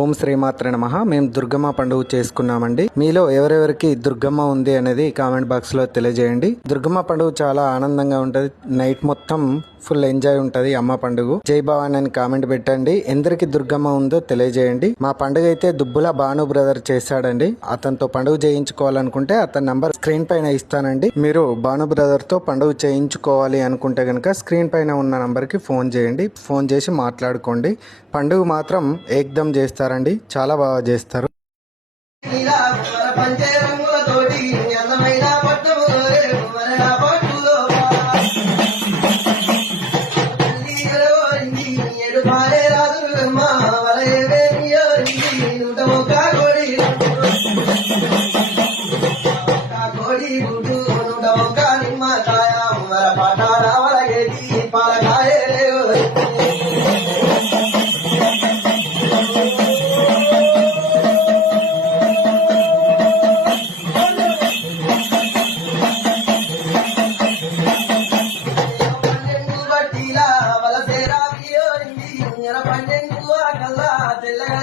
ఓం శ్రీమాత్రే నమః. మేము దుర్గమ్మ పండుగ చేసుకున్నామండి. మీలో ఎవరెవరికి దుర్గమ్మ ఉంది అనేది కామెంట్ బాక్స్ లో తెలియజేయండి. దుర్గమ్మ పండుగ చాలా ఆనందంగా ఉంటది. నైట్ మొత్తం ఫుల్ ఎంజాయ్ ఉంటది. అమ్మ పండుగ జై భవాని అని కామెంట్ పెట్టండి. ఎందరికి దుర్గమ్మ ఉందో తెలియజేయండి. మా పండుగ అయితే దుబ్బుల భాను బ్రదర్ చేశాడండి. అతనితో పండుగ చేయించుకోవాలనుకుంటే అతని నంబర్ స్క్రీన్ పైన ఇస్తానండి. మీరు భాను బ్రదర్ తో పండుగ చేయించుకోవాలి అనుకుంటే కనుక స్క్రీన్ పైన ఉన్న నంబర్ కి ఫోన్ చేయండి. ఫోన్ చేసి మాట్లాడుకోండి. పండుగ మాత్రం ఏకదం చేస్తారండి. చాలా బాగా చేస్తారు. తెల్లగా